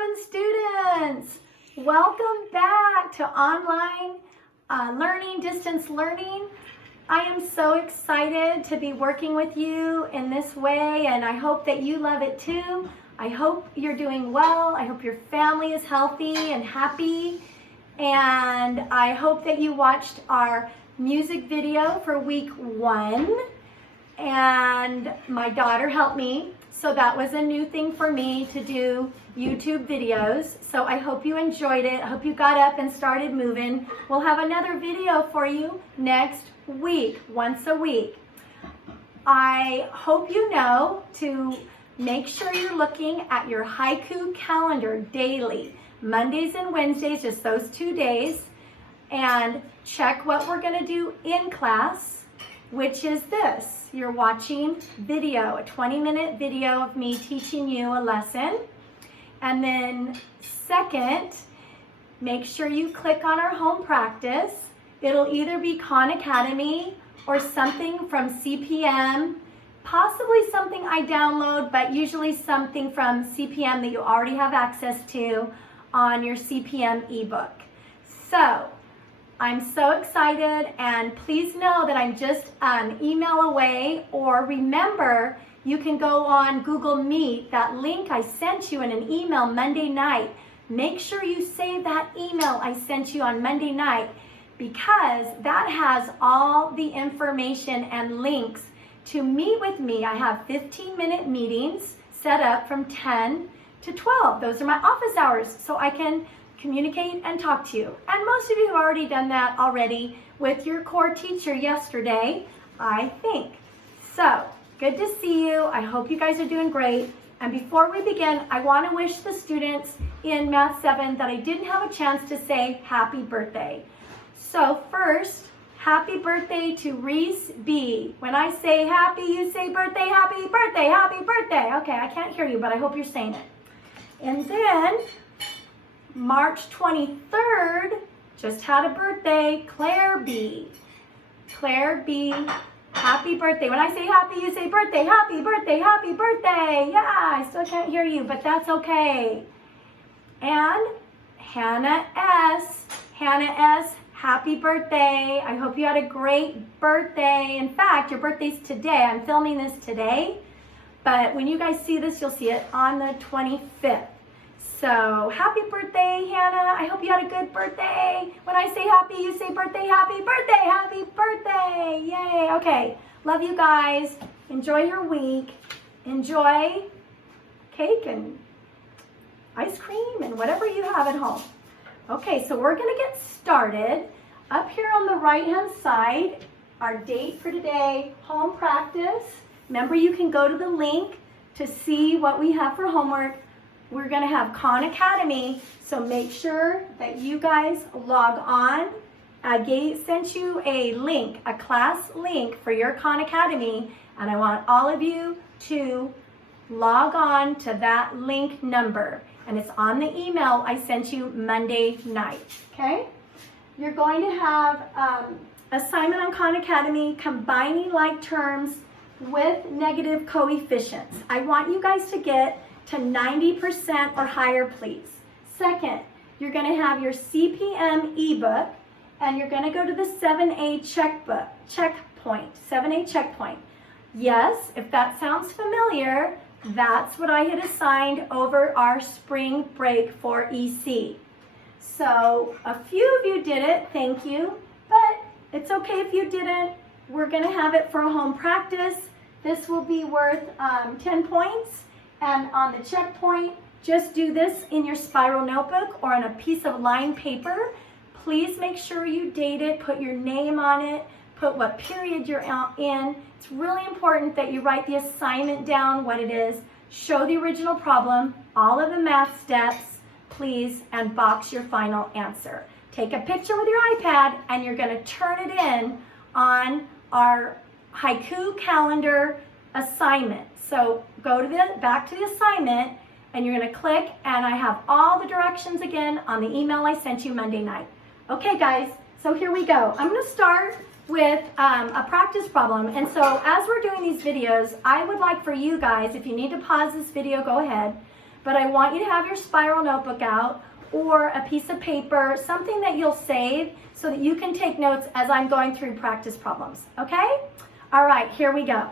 7 students. Welcome back to online learning, distance learning. I am so excited to be working with you in this way, and I hope that you love it too. I hope you're doing well. I hope your family is healthy and happy. And I hope that you watched our music video for week 1. And my daughter helped me. So that was a new thing for me to do YouTube videos. So I hope you enjoyed it. I hope you got up and started moving. We'll have another video for you next week, once a week. I hope you know to make sure you're looking at your haiku calendar daily, Mondays and Wednesdays, just those 2 days, and check what we're going to do in class, which is this. You're watching video, a 20-minute video of me teaching you a lesson. And then second, make sure you click on our home practice. It'll either be Khan Academy or something from CPM, possibly something I download, but usually something from CPM that you already have access to on your CPM ebook. So I'm so excited, and please know that I'm just an email away, or remember, you can go on Google Meet, that link I sent you in an email Monday night. Make sure you save that email I sent you on Monday night, because that has all the information and links to meet with me. I have 15-minute meetings set up from 10 to 12. Those are my office hours, so I can communicate and talk to you. And most of you have already done that already with your core teacher yesterday, I think. So, good to see you. I hope you guys are doing great. And before we begin, I want to wish the students in Math 7 that I didn't have a chance to say happy birthday. So first, happy birthday to Reese B. When I say happy, you say birthday, happy birthday, happy birthday. Okay, I can't hear you, but I hope you're saying it. And then March 23rd, just had a birthday, Claire B. Claire B, happy birthday. When I say happy, you say birthday, happy birthday, happy birthday. Yeah, I still can't hear you, but that's okay. And Hannah S. Hannah S, happy birthday. I hope you had a great birthday. In fact, your birthday's today. I'm filming this today, but when you guys see this, you'll see it on the 25th. So happy birthday, Hannah. I hope you had a good birthday. When I say happy, you say birthday, happy birthday, happy birthday. Yay. Okay. Love you guys. Enjoy your week. Enjoy cake and ice cream and whatever you have at home. Okay, so we're going to get started. Up here on the right-hand side, our date for today, home practice. Remember, you can go to the link to see what we have for homework. We're going to have Khan Academy, so make sure that you guys log on. I sent you a link, a class link for your Khan Academy, and I want all of you to log on to that link number. And it's on the email I sent you Monday night, okay? You're going to have assignment on Khan Academy, combining like terms with negative coefficients. I want you guys to get to 90% or higher, please. Second, you're going to have your CPM ebook, and you're going to go to the 7A checkpoint, 7A checkpoint. Yes, if that sounds familiar, that's what I had assigned over our spring break for EC. So a few of you did it, thank you, but it's okay if you didn't. We're going to have it for a home practice. This will be worth 10 points. And on the checkpoint, just do this in your spiral notebook or on a piece of lined paper. Please make sure you date it, put your name on it, put what period you're in. It's really important that you write the assignment down, what it is, show the original problem, all of the math steps, please, and box your final answer. Take a picture with your iPad, and you're going to turn it in on our haiku calendar assignment. So go to back to the assignment, and you're going to click, and I have all the directions again on the email I sent you Monday night. Okay, guys, so here we go. I'm going to start with a practice problem. And so as we're doing these videos, I would like for you guys, if you need to pause this video, go ahead. but I want you to have your spiral notebook out or a piece of paper, something that you'll save so that you can take notes as I'm going through practice problems, okay? All right, here we go.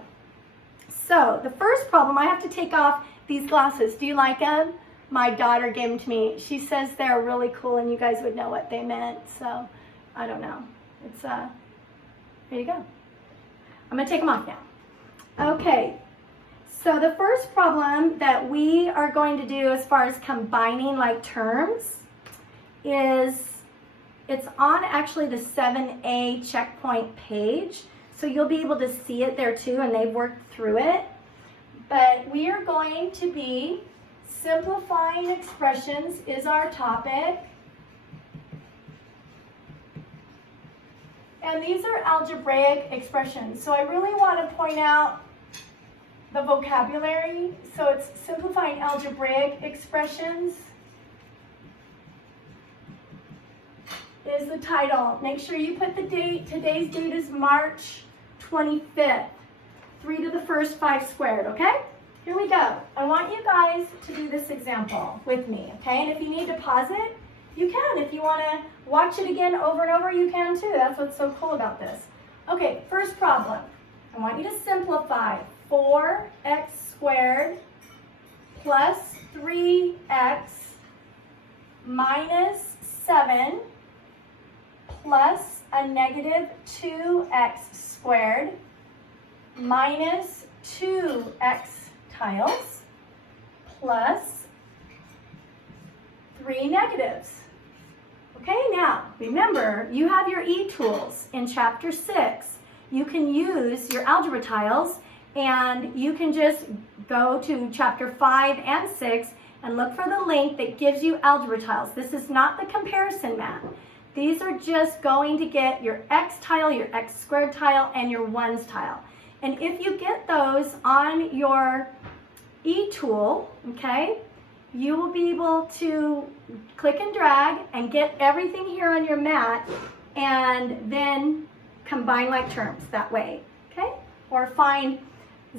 So the first problem, I have to take off these glasses. Do you like them? My daughter gave them to me. She says they're really cool and you guys would know what they meant, so I don't know. It's, here you go. I'm gonna take them off now. Okay, so the first problem that we are going to do as far as combining like terms is, it's on actually the 7A checkpoint page. So you'll be able to see it there too, and they've worked through it. But we are going to be simplifying expressions is our topic. And these are algebraic expressions. So I really want to point out the vocabulary. So it's simplifying algebraic expressions is the title. Make sure you put the date. Today's date is March 25th. 3 to the first 5 squared, okay? Here we go. I want you guys to do this example with me, okay? And if you need to pause it, you can. If you want to watch it again over and over, you can too. That's what's so cool about this. Okay, first problem. I want you to simplify 4x squared plus 3x minus 7 plus a negative 2x squared minus 2x tiles plus 3 negatives. Okay, now remember you have your e-tools in chapter 6. You can use your algebra tiles and you can just go to chapter 5 and 6 and look for the link that gives you algebra tiles. This is not the comparison mat. These are just going to get your x tile, your x squared tile, and your ones tile. And if you get those on your e-tool, okay, you will be able to click and drag and get everything here on your mat and then combine like terms that way, okay? Or find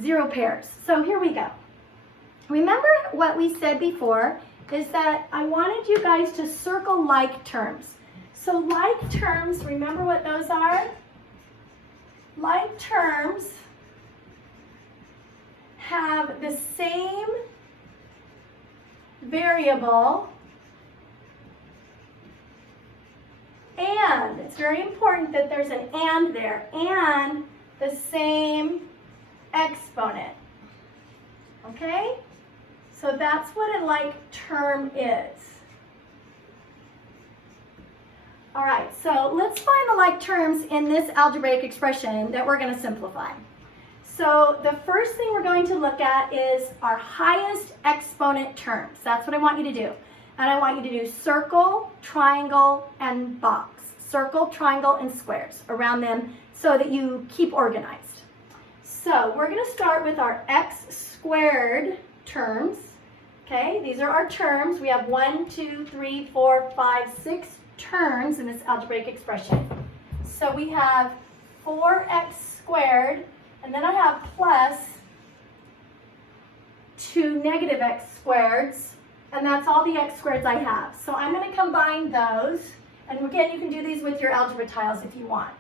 0 pairs. So here we go. Remember what we said before is that I wanted you guys to circle like terms. So like terms, remember what those are? Like terms have the same variable and, it's very important that there's an and there, and the same exponent, okay? So that's what a like term is. All right, so let's find the like terms in this algebraic expression that we're going to simplify. So the first thing we're going to look at is our highest exponent terms. That's what I want you to do. And I want you to do circle, triangle, and box. Circle, triangle, and squares around them so that you keep organized. So we're going to start with our x squared terms. Okay, these are our terms. We have 1, 2, 3, 4, 5, 6 terms in this algebraic expression. So we have 4x squared, and then I have plus 2 negative x squareds, and that's all the x squareds I have. So I'm going to combine those, and again, you can do these with your algebra tiles if you want.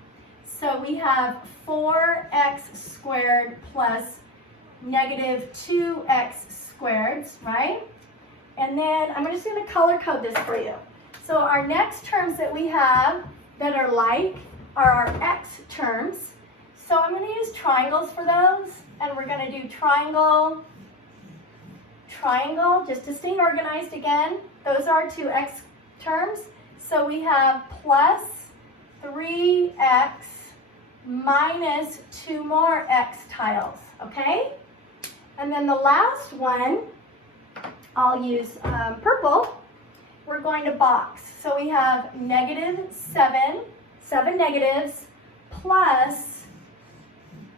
So we have 4x squared plus negative 2x squareds, right? And then I'm just going to color code this for you. So our next terms that we have that are like are our x terms. So I'm going to use triangles for those, and we're going to do triangle, triangle, just to stay organized again. Those are our 2x terms. So we have plus 3x minus 2 more x tiles, okay? And then the last one, I'll use purple. We're going to box. So we have negative 7 negatives, plus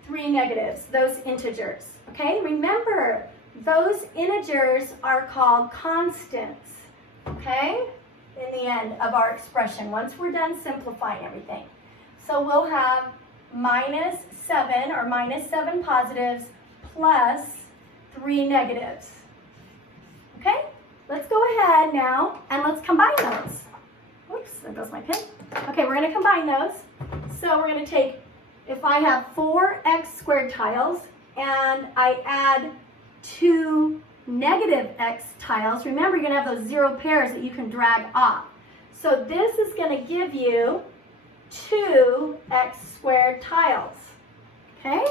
3 negatives, those integers, okay? Remember, those integers are called constants, okay? In the end of our expression, once we're done simplifying everything. So we'll have minus 7 or minus 7 positives plus 3 negatives, okay? ahead now and let's combine those. Oops, there goes my pen. Okay, we're going to combine those. So we're going to take, if I have 4x squared tiles and I add 2 negative x tiles, remember you're going to have those 0 pairs that you can drag off. So this is going to give you 2x squared tiles, okay?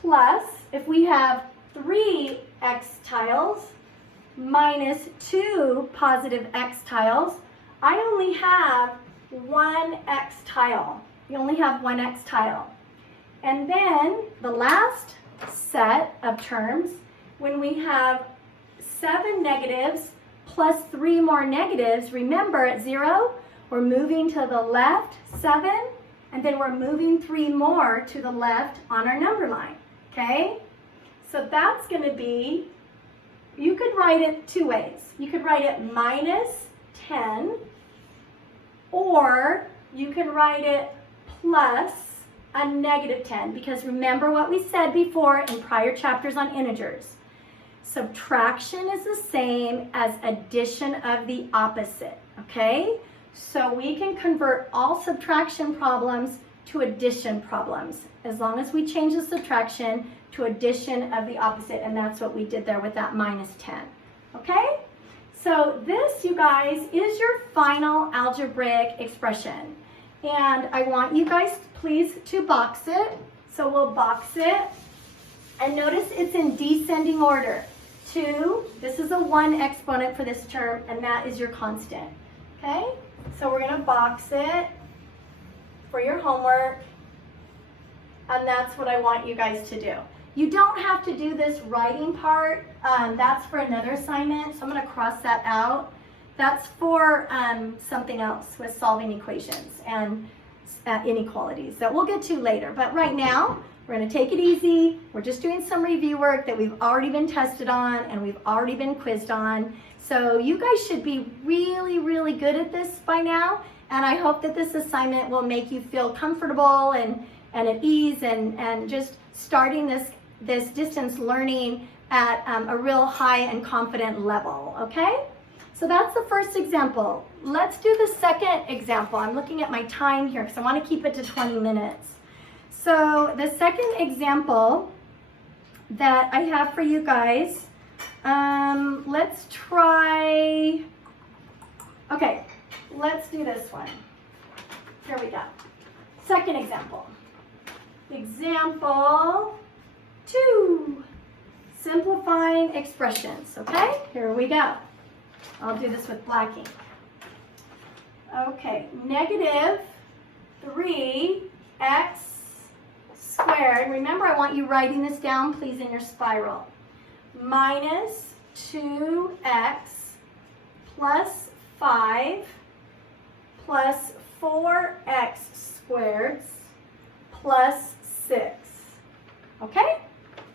Plus, if we have 3x tiles minus 2 positive x tiles, I only have 1x tile. You only have 1x tile. And then the last set of terms, when we have 7 negatives plus 3 more negatives, remember at 0, we're moving to the left 7, and then we're moving 3 more to the left on our number line, okay? So that's going to be, you could write it 2 ways. You could write it minus 10, or you can write it plus a negative 10, because remember what we said before in prior chapters on integers. Subtraction is the same as addition of the opposite, okay? So we can convert all subtraction problems to addition problems, as long as we change the subtraction to addition of the opposite, and that's what we did there with that minus 10, okay? So this, you guys, is your final algebraic expression. And I want you guys, please, to box it. So we'll box it. And notice it's in descending order. 2, this is a 1 exponent for this term, and that is your constant. Okay? So we're going to box it for your homework. And that's what I want you guys to do. You don't have to do this writing part. That's for another assignment, so I'm going to cross that out. That's for something else with solving equations and inequalities that we'll get to later. But right now, we're going to take it easy. We're just doing some review work that we've already been tested on and we've already been quizzed on. So you guys should be really, really good at this by now. And I hope that this assignment will make you feel comfortable and at ease and just starting this distance learning at a real high and confident level, okay? So that's the first example. Let's do the second example. I'm looking at my time here because I want to keep it to 20 minutes. So the second example that I have for you guys, let's try, okay, let's do this one. Here we go. Second example. Example 2, simplifying expressions, okay? Here we go. I'll do this with black ink. Okay, negative 3x squared. Remember, I want you writing this down, please, in your spiral. Minus 2x plus 5 plus 4x squared plus 6. Okay?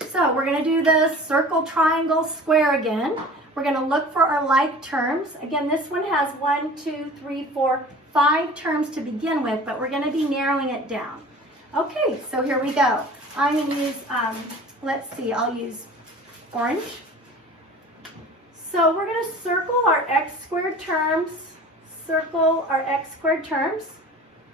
So we're going to do the circle, triangle, square again. We're going to look for our like terms. Again, this one has 1, 2, 3, 4, 5 terms to begin with, but we're going to be narrowing it down. Okay, so here we go. I'm going to use, let's see, I'll use orange. So we're going to circle our x squared terms,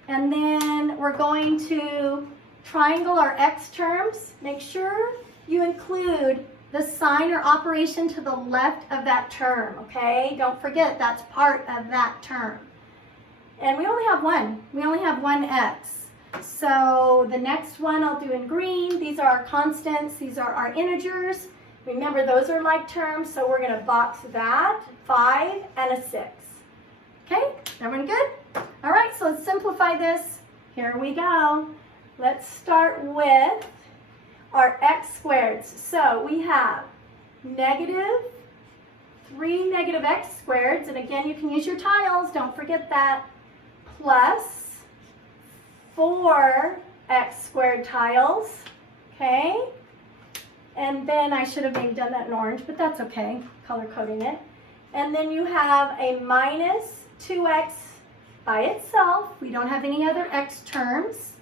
and then we're going to triangle our x terms. Make sure you include the sign or operation to the left of that term, okay? Don't forget that's part of that term. And we only have one. We only have one x. So the next one I'll do in green. These are our constants. These are our integers. Remember, those are like terms, so we're going to box that, 5 and a 6. Okay, everyone good? All right, so let's simplify this. Here we go. Let's start with our x squareds. So we have negative 3 negative x squareds, and again, you can use your tiles, don't forget that, plus 4 x squared tiles, okay? And then I should have maybe done that in orange, but that's okay, color coding it. And then you have a minus 2x by itself. We don't have any other x terms.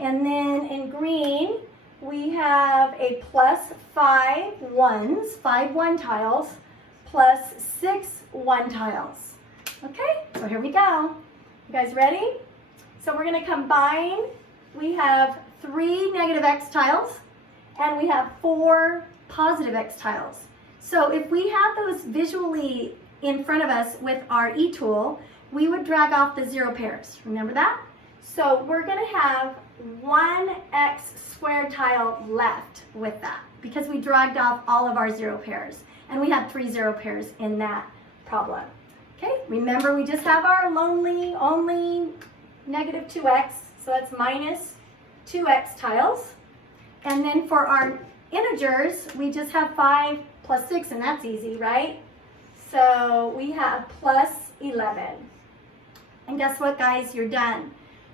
And then in green, we have a plus 5 1 tiles, plus 6 one-tiles. Okay, so here we go. You guys ready? So we're going to combine. We have 3 negative x tiles and we have 4 positive x tiles. So if we had those visually in front of us with our e-tool, we would drag off the 0 pairs. Remember that? So we're going to have 1 x squared tile left with that because we dragged off all of our 0 pairs. And we had 3 0 pairs in that problem. Okay, remember we just have our lonely, only negative 2x, so that's minus 2x tiles. And then for our integers, we just have 5 plus 6, and that's easy, right? So we have plus 11. And guess what, guys? You're done.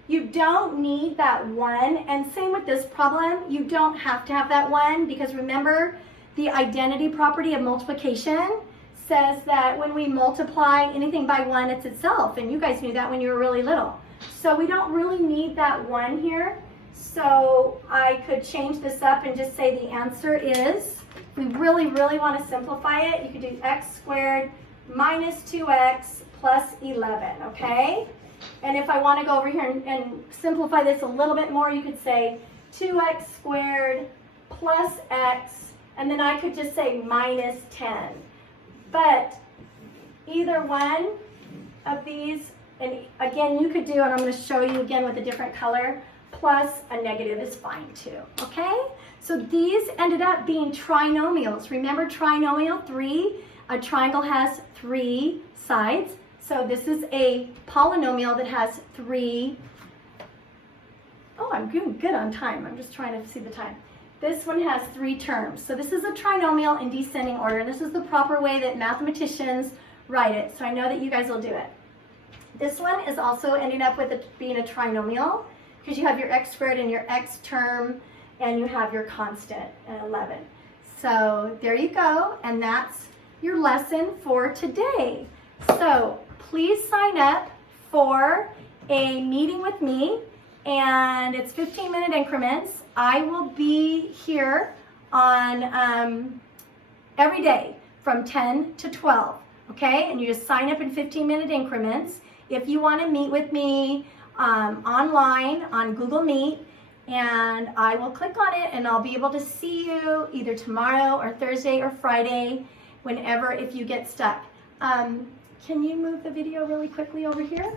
You don't need that 1, and same with this problem. You don't have to have that 1 because remember, the identity property of multiplication says that when we multiply anything by 1, it's itself. And you guys knew that when you were really little. So we don't really need that 1 here. So I could change this up and just say the answer is, if we really, really want to simplify it, you could do x squared minus 2x plus 11, okay? And if I want to go over here and simplify this a little bit more, you could say 2x squared plus x, and then I could just say minus 10. But either one of these, and again, you could do, and I'm going to show you again with a different color, plus a negative is fine too, okay? So these ended up being trinomials. Remember trinomial 3? A triangle has 3 sides. So this is a polynomial that has 3. Oh, I'm doing good on time. I'm just trying to see the time. This one has 3 terms. So this is a trinomial in descending order. This is the proper way that mathematicians write it. So I know that you guys will do it. This one is also ending up with it being a trinomial because you have your x squared and your x term and you have your constant at 11. So there you go, and that's your lesson for today. So please sign up for a meeting with me, and it's 15-minute increments. I will be here on every day from 10 to 12, okay? And you just sign up in 15-minute increments. If you want to meet with me online on Google Meet, and I will click on it and I'll be able to see you either tomorrow or Thursday or Friday, whenever, if you get stuck. Can you move the video really quickly over here?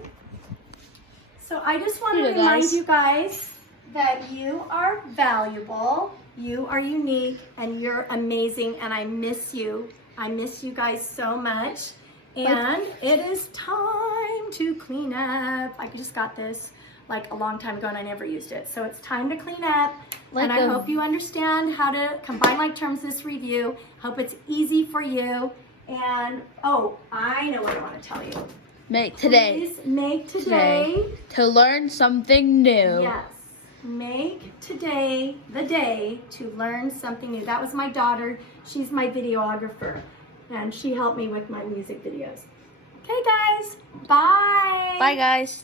So I just want to remind you guys that you are valuable, you are unique, and you're amazing, and I miss you. I miss you guys so much. And it is time to clean up. I just got this like a long time ago and I never used it. So it's time to clean up. And I hope you understand how to combine like terms this review. Hope it's easy for you. And, oh, I know what I want to tell you. Make today. Please make today. To learn something new. Yes. Make today the day to learn something new. That was my daughter. She's my videographer. And she helped me with my music videos. Okay, guys. Bye. Bye, guys.